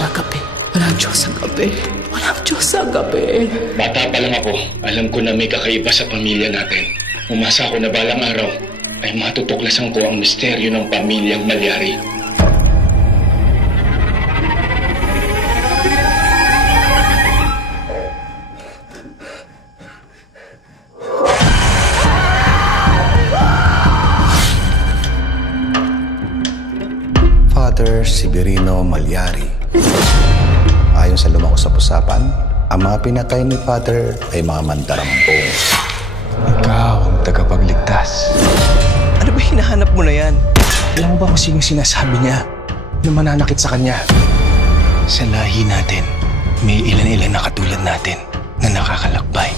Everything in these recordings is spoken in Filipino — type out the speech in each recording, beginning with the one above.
Diyos sa gabi. Walang Diyos sa gabi. Walang Diyos sa gabi. Bata pa lang ako, alam ko na may kakaiba sa pamilya natin. Umasa ako na balang araw ay matutuklasan ko ang misteryo ng pamilyang Malyari. Father Severino Malyari. Ayon sa lumang usap-usapan, ang mga pinatay ni Father ay mga mandarampong. Ikaw ang tagapagligtas. Ano ba hinahanap mo na yan? Alam mo ba kung sinong sinasabi niya na mananakit sa kanya? Sa lahi natin, may ilan-ilan na katulad natin na nakakalakbay.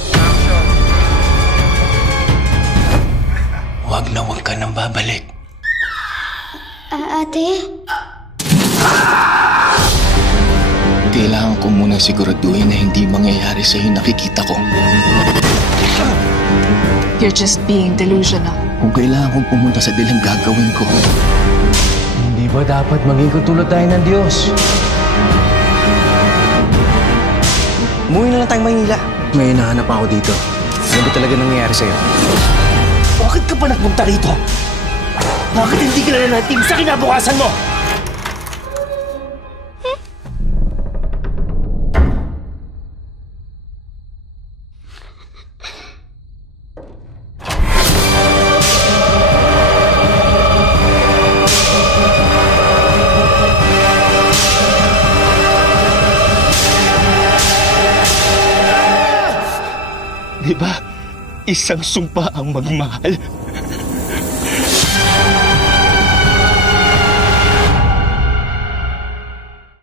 Huwag na huwag ka nang babalik. Ate? Kailangan ko muna siguraduhin na hindi mangyayari sa'yo nakikita ko. You're just being delusional. Kung kailangan kong pumunta sa dilim, gagawin ko. Hindi ba dapat maging katulad tayo ng Diyos? Umuwi na lang tayong Maynila. May hinahanap ako dito. Ano ba talaga nangyayari sa'yo? Bakit ka pa nagpunta rito? Bakit hindi ka na natin sa kinabukasan mo? Di ba, isang sumpa ang magmahal?